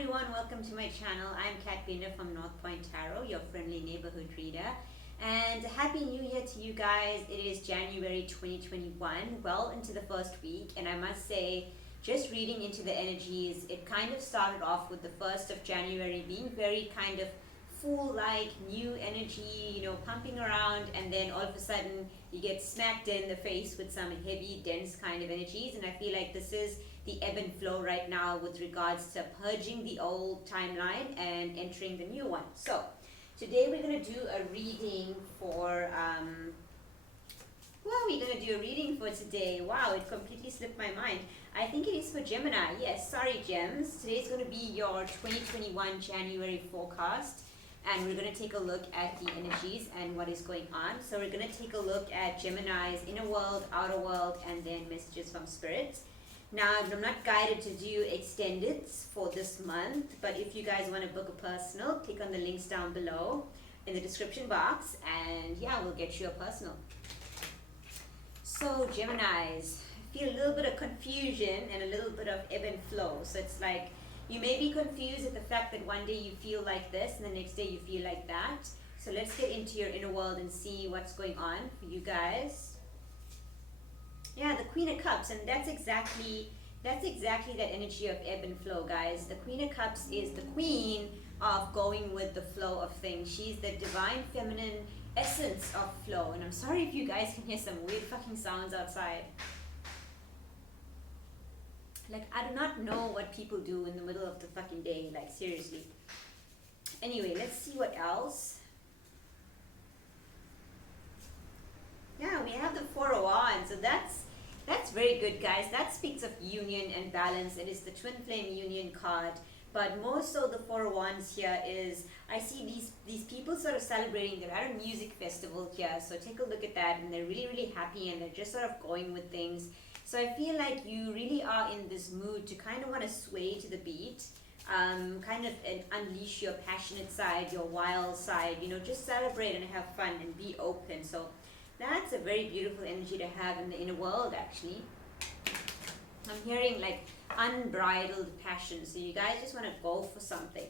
everyone, welcome to my channel. I'm Kat Binder from North Point Tarot, your friendly neighborhood reader. And Happy New Year to you guys. It is January 2021, well into the first week. And I must say, just reading into the energies, it kind of started off with the 1st of January being very kind of full-like, new energy, pumping around. And then all of a sudden, you get smacked in the face with some heavy, dense kind of energies. And I feel like this is the ebb and flow right now with regards to purging the old timeline and entering the new one. So today we're going to do a reading for today. Wow, it completely slipped my mind. I think it is for Gemini. Yes, sorry Gems. Today's going to be your 2021 January forecast, and we're going to take a look at the energies and what is going on. So we're going to take a look at Gemini's inner world, outer world, and then messages from spirit. Now, I'm not guided to do extended for this month, but if you guys want to book a personal, click on the links down below in the description box, and yeah, we'll get you a personal. So, Geminis, I feel a little bit of confusion and a little bit of ebb and flow. So it's like you may be confused at the fact that one day you feel like this and the next day you feel like that. So let's get into your inner world and see what's going on for you guys. Yeah, the Queen of Cups, and that's exactly that energy of ebb and flow, guys. The Queen of Cups is the queen of going with the flow of things. She's the divine feminine essence of flow. And I'm sorry if you guys can hear some weird fucking sounds outside. Like, I do not know what people do in the middle of the fucking day, like seriously. Anyway, let's see what else. Yeah, we have the Four of Wands, so that's very good, guys. That speaks of union and balance. It is the Twin Flame Union card. But more so the Four of Wands here is, I see these people sort of celebrating. They're at a music festival here. So take a look at that. And they're really, really happy. And they're just sort of going with things. So I feel like you really are in this mood to kind of want to sway to the beat. Kind of unleash your passionate side, your wild side. Just celebrate and have fun and be open. So that's a very beautiful energy to have in the inner world, actually. I'm hearing like unbridled passion. So you guys just want to go for something.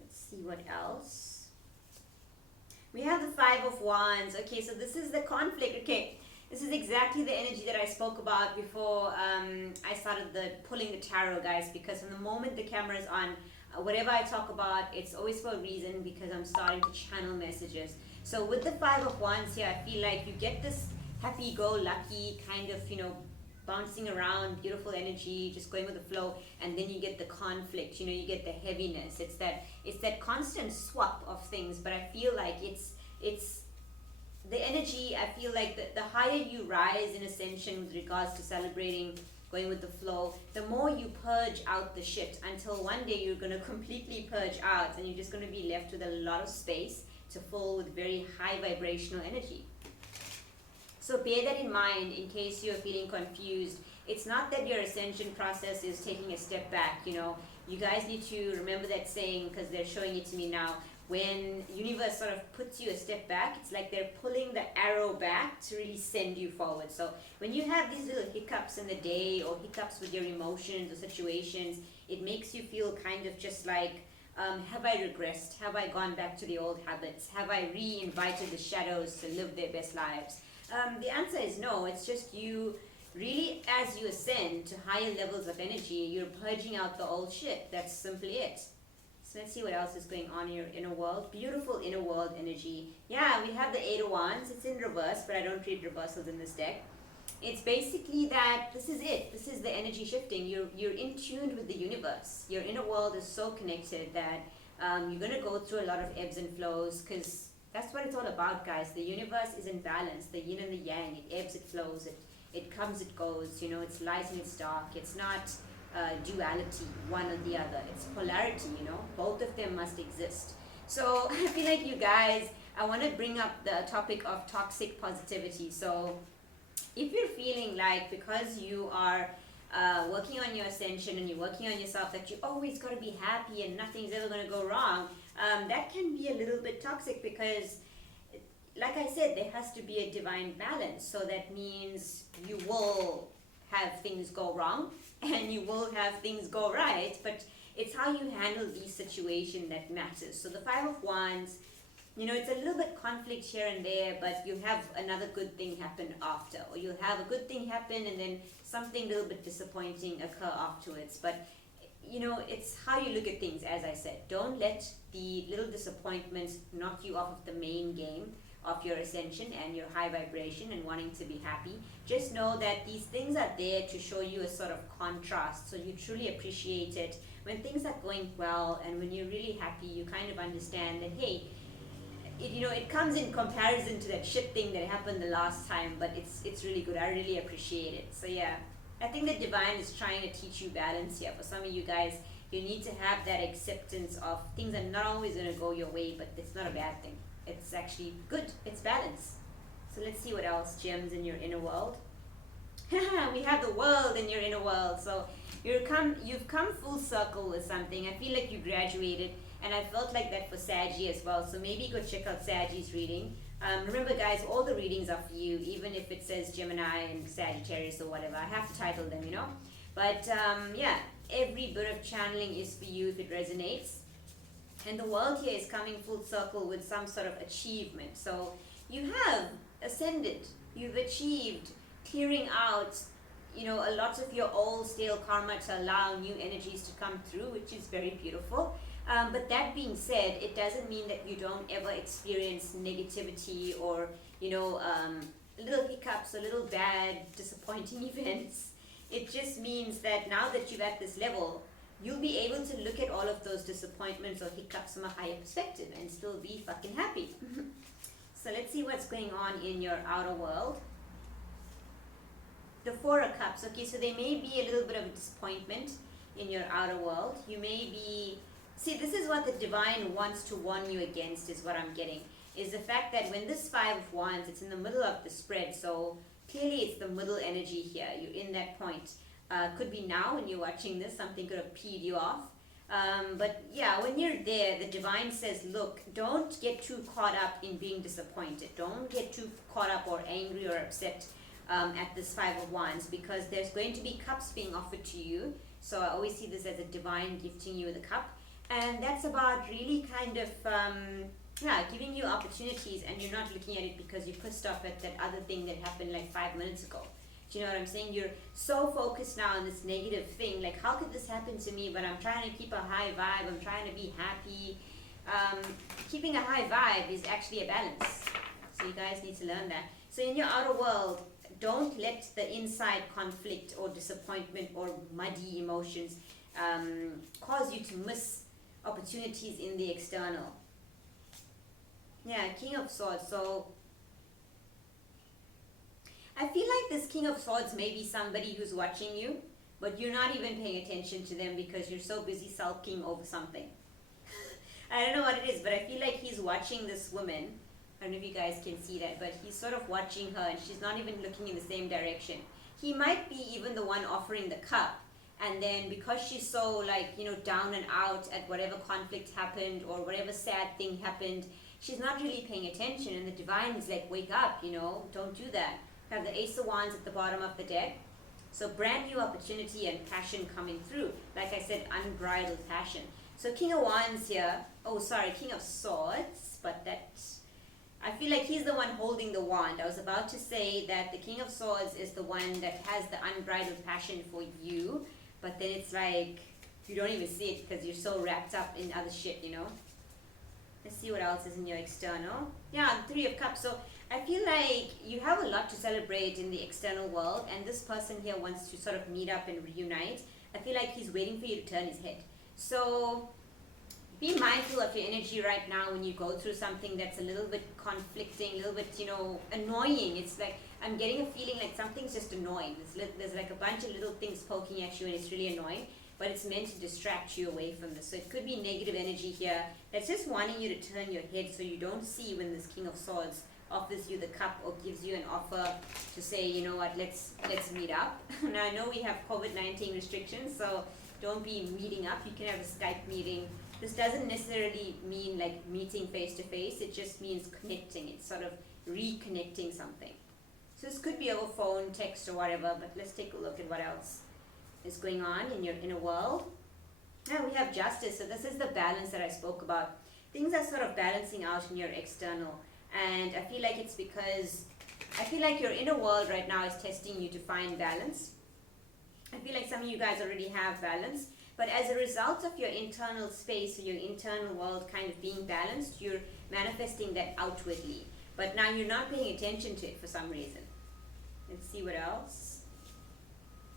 Let's see what else. We have the Five of Wands. Okay, so this is the conflict. Okay, this is exactly the energy that I spoke about before I started pulling the tarot, guys. Because from the moment the camera is on, whatever I talk about, it's always for a reason, because I'm starting to channel messages. So with the Five of Wands here, I feel like you get this happy-go-lucky kind of, bouncing around, beautiful energy, just going with the flow, and then you get the conflict, you get the heaviness. It's that constant swap of things, but I feel like it's the energy. I feel like the higher you rise in ascension with regards to celebrating, going with the flow, the more you purge out the shit, until one day you're going to completely purge out and you're just going to be left with a lot of space to fill with very high vibrational energy. So bear that in mind in case you're feeling confused. It's not that your ascension process is taking a step back. You guys need to remember that saying, because they're showing it to me now. When universe sort of puts you a step back, it's like they're pulling the arrow back to really send you forward. So when you have these little hiccups in the day, or hiccups with your emotions or situations, it makes you feel kind of just like, have I regressed? Have I gone back to the old habits? Have I re-invited the shadows to live their best lives? The answer is no. It's just you really, as you ascend to higher levels of energy, you're purging out the old shit. That's simply it. So let's see what else is going on in your inner world. Beautiful inner world energy. Yeah, we have the Eight of Wands. It's in reverse, but I don't read reversals in this deck. It's basically that this is it. This is the energy shifting. You're in tune with the universe. Your inner world is so connected that you're going to go through a lot of ebbs and flows, because that's what it's all about, guys. The universe is in balance. The yin and the yang. It ebbs, it flows. It comes, it goes. It's light and it's dark. It's not duality, one or the other. It's polarity, both of them must exist. So I feel like you guys, I want to bring up the topic of toxic positivity. So if you're feeling like, because you are working on your ascension and you're working on yourself, that you always got to be happy and nothing's ever going to go wrong, that can be a little bit toxic, because like I said, there has to be a divine balance. So that means you will have things go wrong and you will have things go right, but it's how you handle these situations that matters. So the Five of Wands, it's a little bit conflict here and there, but you have another good thing happen after, or you'll have a good thing happen and then something a little bit disappointing occur afterwards. But it's how you look at things. As I said, don't let the little disappointments knock you off of the main game of your ascension and your high vibration and wanting to be happy. Just know that these things are there to show you a sort of contrast, so you truly appreciate it. When things are going well and when you're really happy, you kind of understand that, hey, it comes in comparison to that shit thing that happened the last time, but it's really good. I really appreciate it. So yeah, I think the divine is trying to teach you balance here. For some of you guys, you need to have that acceptance of things are not always going to go your way, but it's not a bad thing. It's actually good. It's balance. So let's see what else, gems, in your inner world. We have the world in your inner world. So you've come full circle with something. I feel like you graduated, and I felt like that for Saggy as well. So maybe go check out Saggy's reading. Remember, guys, all the readings are for you, even if it says Gemini and Sagittarius or whatever. I have to title them, But yeah, every bit of channeling is for you if it resonates. And the world here is coming full circle with some sort of achievement. So you have ascended, you've achieved, clearing out, a lot of your old stale karma to allow new energies to come through, which is very beautiful. But that being said, it doesn't mean that you don't ever experience negativity or, little hiccups or little bad, disappointing events. It just means that now that you're at this level, you'll be able to look at all of those disappointments or hiccups from a higher perspective and still be fucking happy. So let's see what's going on in your outer world. The Four of Cups. Okay, so there may be a little bit of a disappointment in your outer world. You may be... See, this is what the divine wants to warn you against, is what I'm getting. Is the fact that when this Five of Wands, it's in the middle of the spread, so clearly it's the middle energy here. You're in that point. Could be now when you're watching this, something could have peed you off. But yeah, when you're there, the divine says, look, don't get too caught up in being disappointed. Don't get too caught up or angry or upset at this Five of Wands, because there's going to be cups being offered to you. So I always see this as a divine gifting you the cup. And that's about really kind of, giving you opportunities, and you're not looking at it because you're pissed off at that other thing that happened like 5 minutes ago. Do you know what I'm saying? You're so focused now on this negative thing. Like, how could this happen to me? But I'm trying to keep a high vibe. I'm trying to be happy. Keeping a high vibe is actually a balance. So you guys need to learn that. So in your outer world, don't let the inside conflict or disappointment or muddy emotions cause you to miss opportunities in the external. Yeah, King of Swords. So I feel like this King of Swords may be somebody who's watching you, but you're not even paying attention to them because you're so busy sulking over something. I don't know what it is, but I feel like he's watching this woman. I don't know if you guys can see that, but he's sort of watching her and she's not even looking in the same direction. He might be even the one offering the cup, and then because she's so down and out at whatever conflict happened or whatever sad thing happened, she's not really paying attention, and the divine is like, wake up, don't do that. Have the Ace of Wands at the bottom of the deck. So brand new opportunity and passion coming through. Like I said, unbridled passion. So King of Wands here. Oh, sorry, King of Swords. But I feel like he's the one holding the wand. I was about to say that the King of Swords is the one that has the unbridled passion for you. But then it's like, you don't even see it because you're so wrapped up in other shit, Let's see what else is in your external. Yeah, Three of Cups. So I feel like you have a lot to celebrate in the external world, and this person here wants to sort of meet up and reunite. I feel like he's waiting for you to turn his head. So be mindful of your energy right now when you go through something that's a little bit conflicting, a little bit, annoying. It's like, I'm getting a feeling like something's just annoying. There's like a bunch of little things poking at you and it's really annoying, but it's meant to distract you away from this. So it could be negative energy here that's just wanting you to turn your head so you don't see when this King of Swords offers you the cup or gives you an offer to say, you know what, let's meet up. Now I know we have COVID-19 restrictions, so don't be meeting up. You can have a Skype meeting. This doesn't necessarily mean like meeting face to face. It just means connecting. It's sort of reconnecting something. So this could be over phone, text, or whatever, but let's take a look at what else is going on in your inner world. Now we have justice. So this is the balance that I spoke about. Things are sort of balancing out in your external. And I feel like it's because I feel like your inner world right now is testing you to find balance. I feel like some of you guys already have balance, but as a result of your internal space or your internal world kind of being balanced, you're manifesting that outwardly. But now you're not paying attention to it for some reason. Let's see what else.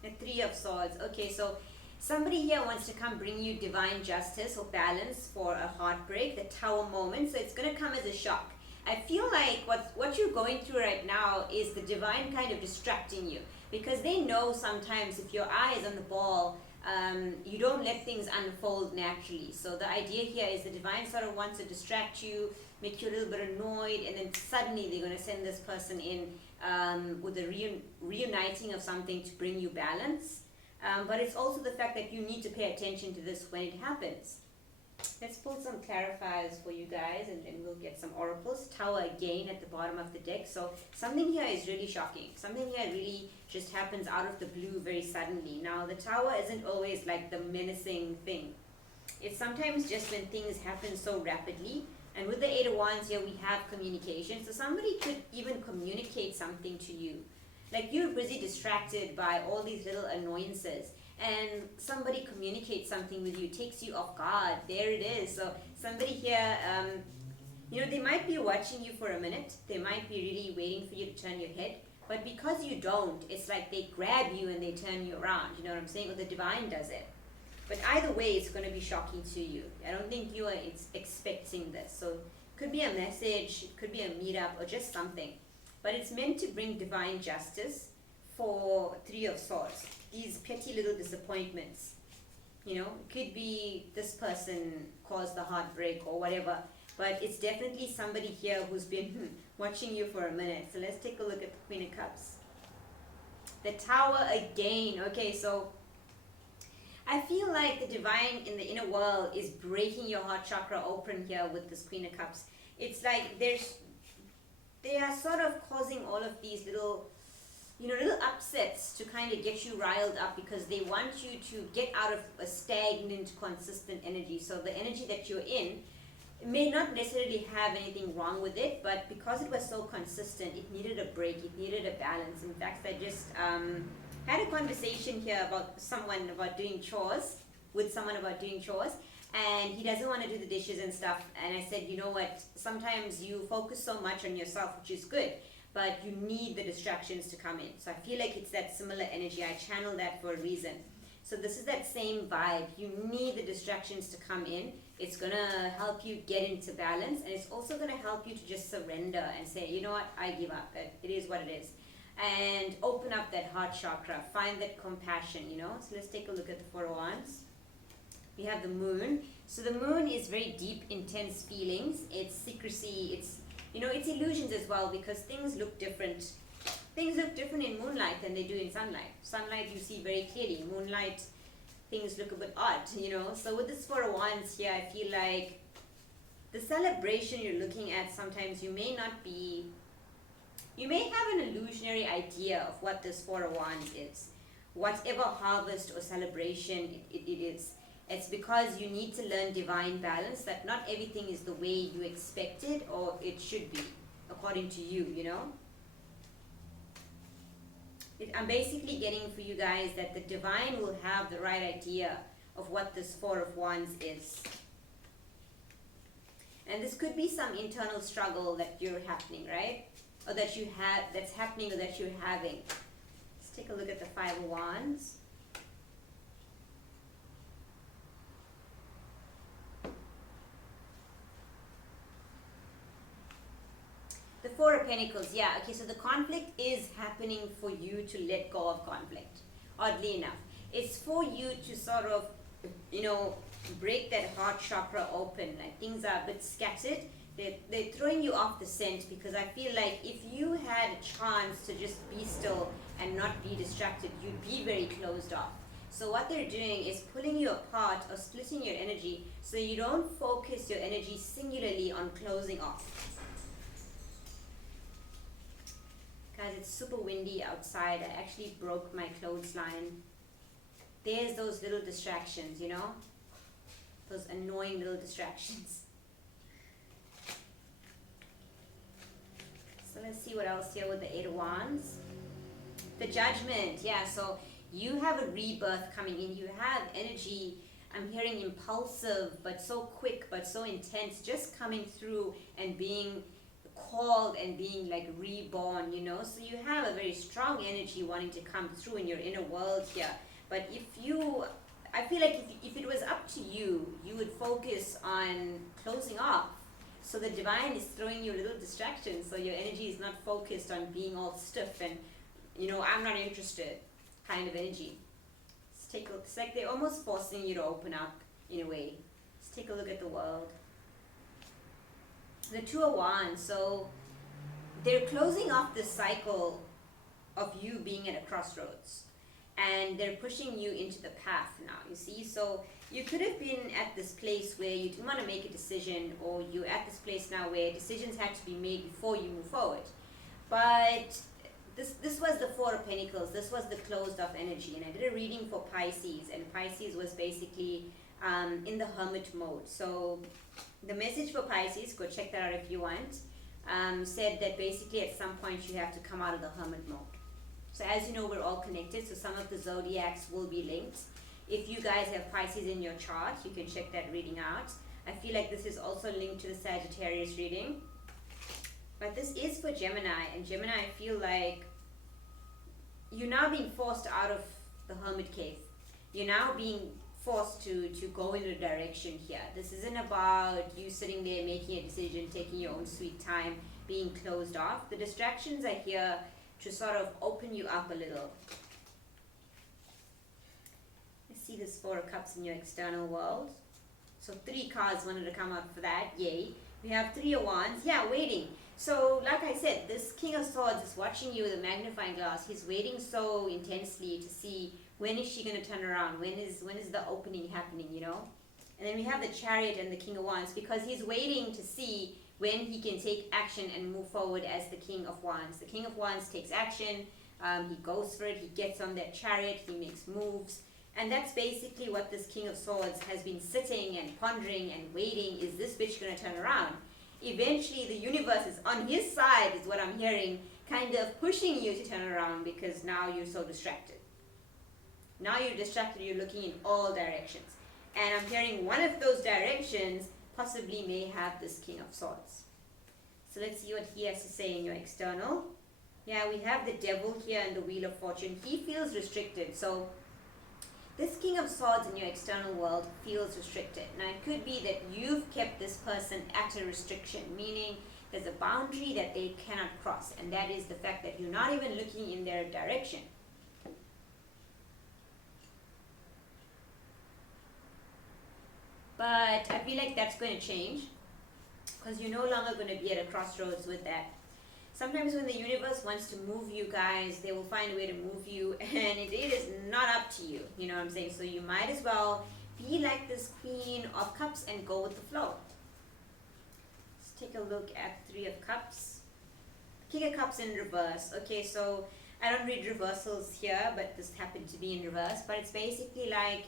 The Three of Swords. Okay, so somebody here wants to come bring you divine justice or balance for a heartbreak, the Tower moment. So it's going to come as a shock. I feel like what you're going through right now is the divine kind of distracting you, because they know sometimes if your eye is on the ball, you don't let things unfold naturally. So the idea here is the divine sort of wants to distract you, make you a little bit annoyed, and then suddenly they're going to send this person in with a reuniting of something to bring you balance. But it's also the fact that you need to pay attention to this when it happens. Let's pull some clarifiers for you guys, and then we'll get some oracles. Tower again at the bottom of the deck. So something here is really shocking. Something here really just happens out of the blue very suddenly. Now the Tower isn't always like the menacing thing. It's sometimes just when things happen so rapidly. And with the Eight of Wands here, we have communication. So somebody could even communicate something to you. Like you're busy distracted by all these little annoyances, and somebody communicates something with you, takes you off guard. There it is. So somebody here, they might be watching you for a minute. They might be really waiting for you to turn your head. But because you don't, it's like they grab you and they turn you around. You know what I'm saying? Or the divine does it. But either way, it's going to be shocking to you. I don't think you are expecting this. So it could be a message, it could be a meetup, or just something. But it's meant to bring divine justice for Three of Swords. These petty little disappointments. It could be this person caused the heartbreak or whatever. But it's definitely somebody here who's been watching you for a minute. So let's take a look at the Queen of Cups. The Tower again. Okay, so I feel like the divine in the inner world is breaking your heart chakra open here with this Queen of Cups. It's like they are sort of causing all of these little upsets to kind of get you riled up, because they want you to get out of a stagnant, consistent energy. So the energy that you're in, it may not necessarily have anything wrong with it, but because it was so consistent, it needed a break, it needed a balance. In fact, I just had a conversation here about someone about doing chores, and he doesn't want to do the dishes and stuff. And I said, you know what, sometimes you focus so much on yourself, which is good, but you need the distractions to come in. So I feel like it's that similar energy. I channel that for a reason. So this is that same vibe. You need the distractions to come in. It's going to help you get into balance, and it's also going to help you to just surrender and say, you know what, I give up. It is what it is. And open up that heart chakra. Find that compassion, So let's take a look at the Four of Wands. We have the Moon. So the Moon is very deep, intense feelings. It's secrecy. It's illusions as well, because things look different. Things look different in moonlight than they do in sunlight. Sunlight you see very clearly. Moonlight, things look a bit odd, So with this Four of Wands here, I feel like the celebration you're looking at, sometimes you may have an illusionary idea of what this Four of Wands is. Whatever harvest or celebration it is. It's because you need to learn divine balance, that not everything is the way you expect it or it should be, according to you, I'm basically getting for you guys that the divine will have the right idea of what this Four of Wands is. And this could be some internal struggle that you're happening, right? Or that you have, that's happening, or that you're having. Let's take a look at the Five of Wands. The Four of Pentacles, yeah, okay, so the conflict is happening for you to let go of conflict, oddly enough. It's for you to sort of, break that heart chakra open. Like things are a bit scattered. They're throwing you off the scent, because I feel like if you had a chance to just be still and not be distracted, you'd be very closed off. So what they're doing is pulling you apart or splitting your energy so you don't focus your energy singularly on closing off. Guys, it's super windy outside. I actually broke my clothesline. There's those little distractions, you know? Those annoying little distractions. So let's see what else here with the Eight of Wands. The Judgment, yeah, so you have a rebirth coming in. You have energy, I'm hearing impulsive, but so quick, but so intense, just coming through and being called and being like reborn, you know? So you have a very strong energy wanting to come through in your inner world here. But I feel like if it was up to you, you would focus on closing off. So the divine is throwing you a little distraction, so your energy is not focused on being all stiff and, you know, I'm not interested kind of energy. It's like they're almost forcing you to open up in a way. Let's take a look at the world. The Two of Wands, so they're closing off this cycle of you being at a crossroads. And they're pushing you into the path now, you see? So you could have been at this place where you didn't want to make a decision, or you're at this place now where decisions had to be made before you move forward. But this was the Four of Pentacles. This was the closed off energy. And I did a reading for Pisces, and Pisces was basically in the hermit mode. So the message for Pisces, go check that out if you want, said that basically at some point you have to come out of the hermit mode. So as you know, we're all connected, so some of the zodiacs will be linked. If you guys have Pisces in your chart, you can check that reading out. I feel like this is also linked to the Sagittarius reading. But this is for Gemini, and Gemini, I feel like you're now being forced out of the hermit cave. You're now being forced to go in a direction here. This isn't about you sitting there making a decision, taking your own sweet time, being closed off. The distractions are here to sort of open you up a little. Let's see this Four of Cups in your external world. So 3 cards wanted to come up for that, yay. We have 3 of Wands, yeah, waiting. So like I said, this King of Swords is watching you with a magnifying glass. He's waiting so intensely to see when is she going to turn around, when is the opening happening, you know. And then we have the Chariot and the King of Wands, because he's waiting to see when he can take action and move forward as the King of Wands. The King of Wands takes action, he goes for it, he gets on that chariot, he makes moves. And that's basically what this King of Swords has been sitting and pondering and waiting. Is this bitch going to turn around? Eventually the universe is on his side, is what I'm hearing, kind of pushing you to turn around, because now you're so distracted. Now you're distracted, you're looking in all directions. And I'm hearing one of those directions possibly may have this King of Swords. So let's see what he has to say in your external. Yeah, we have the Devil here and the Wheel of Fortune. He feels restricted. So this King of Swords in your external world feels restricted. Now it could be that you've kept this person at a restriction, meaning there's a boundary that they cannot cross, and that is the fact that you're not even looking in their direction. But I feel like that's going to change, because you're no longer going to be at a crossroads with that. Sometimes when the universe wants to move you guys, they will find a way to move you, and it is not up to you. You know what I'm saying? So you might as well be like this Queen of Cups and go with the flow. Let's take a look at 3 of Cups. King of Cups in reverse. Okay, so I don't read reversals here, but this happened to be in reverse. But it's basically like,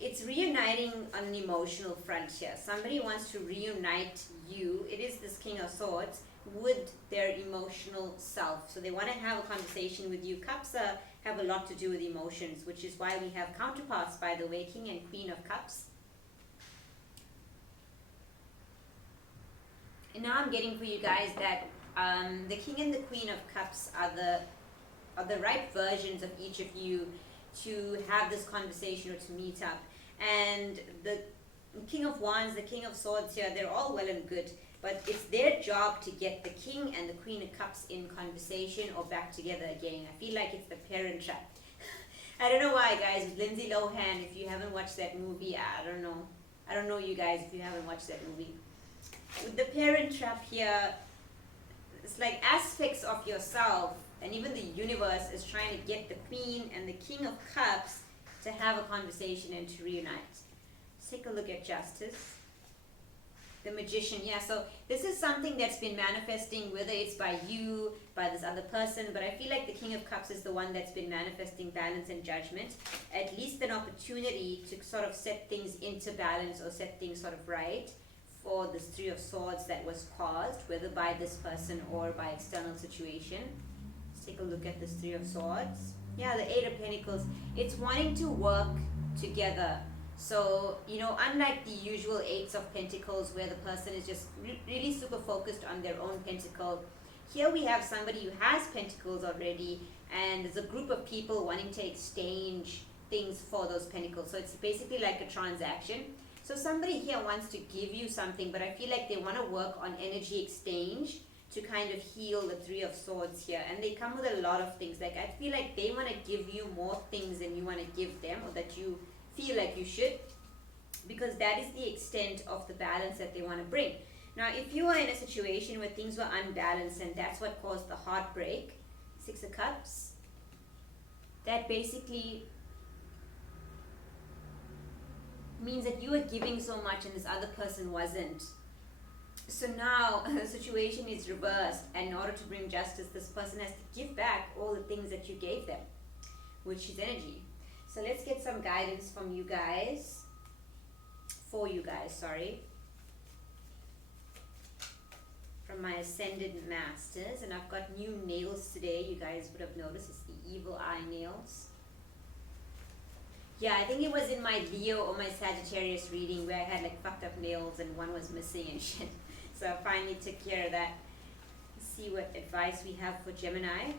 it's reuniting on an emotional front here. Somebody wants to reunite you. It is this King of Swords with their emotional self. So they want to have a conversation with you. Cups have a lot to do with emotions, which is why we have counterparts, by the way, King and Queen of Cups. And now I'm getting for you guys that the King and the Queen of Cups are the right versions of each of you to have this conversation or to meet up. And the King of Wands, the King of Swords here, they're all well and good, but it's their job to get the King and the Queen of Cups in conversation or back together again. I feel like it's the Parent Trap. I don't know why, guys. With Lindsay Lohan, if you haven't watched that movie, I don't know. I don't know you guys if you haven't watched that movie. With the Parent Trap here, it's like aspects of yourself, and even the universe is trying to get the Queen and the King of Cups to have a conversation and to reunite. Let's take a look at Justice. The Magician, yeah. So this is something that's been manifesting, whether it's by you, by this other person, but I feel like the King of Cups is the one that's been manifesting balance and judgment. At least an opportunity to sort of set things into balance or set things sort of right for this Three of Swords that was caused, whether by this person or by external situation. Let's take a look at this Three of Swords. Yeah, the Eight of Pentacles. It's wanting to work together. So, you know, unlike the usual Eights of Pentacles where the person is just really super focused on their own pentacle, here we have somebody who has pentacles already, and there's a group of people wanting to exchange things for those pentacles. So it's basically like a transaction. So somebody here wants to give you something, but I feel like they want to work on energy exchange to kind of heal the Three of Swords here. And they come with a lot of things. Like, I feel like they want to give you more things than you want to give them, or that you feel like you should, because that is the extent of the balance that they want to bring. Now, if you are in a situation where things were unbalanced and that's what caused the heartbreak, Six of Cups, that basically means that you were giving so much and this other person wasn't. So now the situation is reversed, and in order to bring justice, this person has to give back all the things that you gave them, which is energy. So let's get some guidance from you guys, for you guys, sorry, from my Ascended Masters. And I've got new nails today, you guys would have noticed. It's the Evil Eye nails. Yeah, I think it was in my Leo or my Sagittarius reading where I had like fucked up nails and one was missing and shit. So I finally took care of that. Let's see what advice we have for Gemini.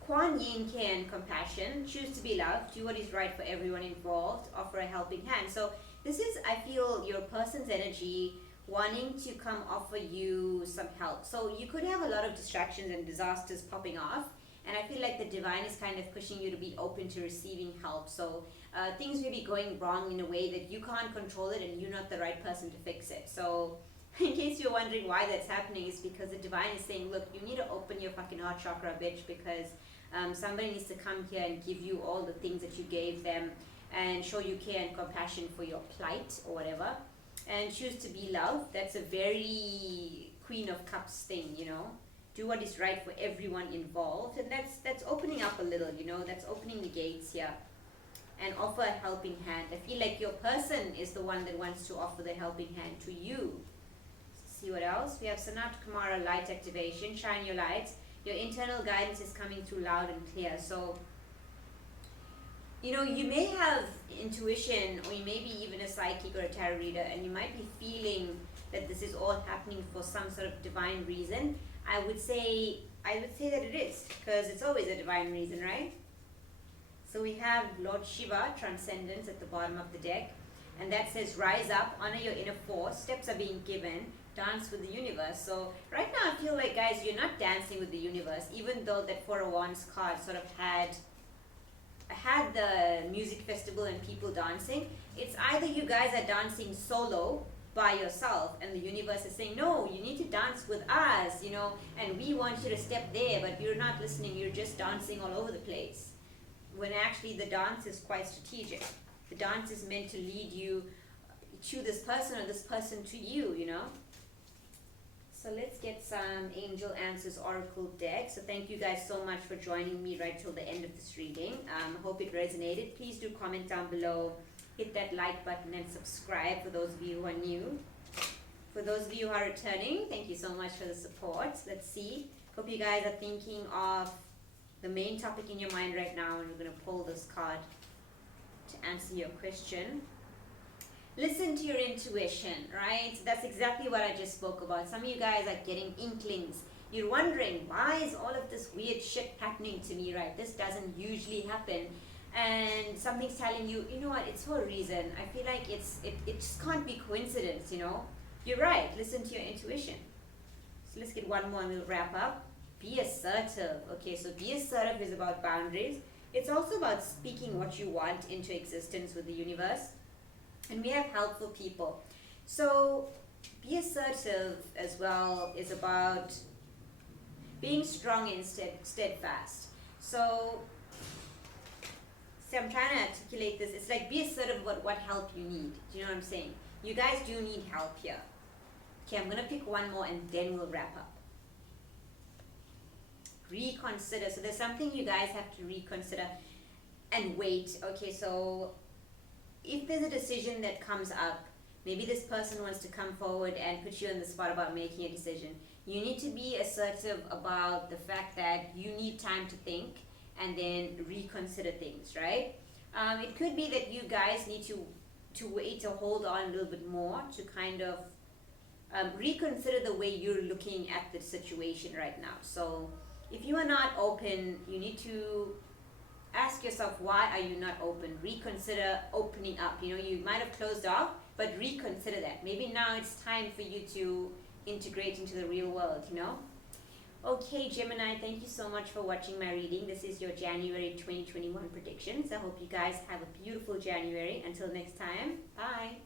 Kuan Yin Can, compassion, choose to be loved, do what is right for everyone involved, offer a helping hand. So this is, I feel, your person's energy wanting to come offer you some help. So you could have a lot of distractions and disasters popping off, and I feel like the divine is kind of pushing you to be open to receiving help. So things may be going wrong in a way that you can't control it and you're not the right person to fix it. So in case you're wondering why that's happening, is because the divine is saying, look, you need to open your fucking heart chakra, bitch, because somebody needs to come here and give you all the things that you gave them and show you care and compassion for your plight or whatever, and choose to be loved. That's a very Queen of Cups thing, you know. Do what is right for everyone involved, and that's opening up a little, you know. That's opening the gates here, and offer a helping hand. I feel like your person is the one that wants to offer the helping hand to you. See what else we have. Sanat Kumara, light activation, shine your lights. Your internal guidance is coming through loud and clear. So, you know, you may have intuition, or you may be even a psychic or a tarot reader, and you might be feeling that this is all happening for some sort of divine reason. I would say that it is, because it's always a divine reason, right? So we have Lord Shiva, Transcendence, at the bottom of the deck, and that says, rise up, honor your inner force, steps are being given, dance with the universe. So right now I feel like, guys, you're not dancing with the universe, even though that Four of Wands card sort of had the music festival and people dancing. It's either you guys are dancing solo by yourself and the universe is saying, no, you need to dance with us, you know, and we want you to step there, but you're not listening, you're just dancing all over the place, when actually the dance is quite strategic. The dance is meant to lead you to this person or this person to you, you know. So let's get some Angel Answers Oracle deck. So thank you guys so much for joining me right till the end of this reading. Hope it resonated. Please do comment down below. Hit that like button and subscribe for those of you who are new. For those of you who are returning, thank you so much for the support. Let's see. Hope you guys are thinking of the main topic in your mind right now, and we're going to pull this card to answer your question. Listen to your intuition, right? That's exactly what I just spoke about. Some of you guys are getting inklings. You're wondering, why is all of this weird shit happening to me, right? This doesn't usually happen. And something's telling you, you know what, it's for a reason. I feel like it just can't be coincidence, you know? You're right, listen to your intuition. So let's get one more and we'll wrap up. Be assertive. Okay, so be assertive is about boundaries. It's also about speaking what you want into existence with the universe. And we have helpful people. So be assertive as well is about being strong and steadfast. So I'm trying to articulate this. It's like, be assertive about what help you need. Do you know what I'm saying? You guys do need help here. Okay, I'm going to pick one more and then we'll wrap up. Reconsider. So there's something you guys have to reconsider and wait. Okay, so if there's a decision that comes up, maybe this person wants to come forward and put you on the spot about making a decision. You need to be assertive about the fact that you need time to think and then reconsider things, right? It could be that you guys need to wait to hold on a little bit more to kind of reconsider the way you're looking at the situation right now. So if you are not open, you need to ask yourself, why are you not open? Reconsider opening up. You know, you might have closed off, but reconsider that. Maybe now it's time for you to integrate into the real world, you know? Okay, Gemini, thank you so much for watching my reading. This is your January 2021 predictions. I hope you guys have a beautiful January. Until next time, bye.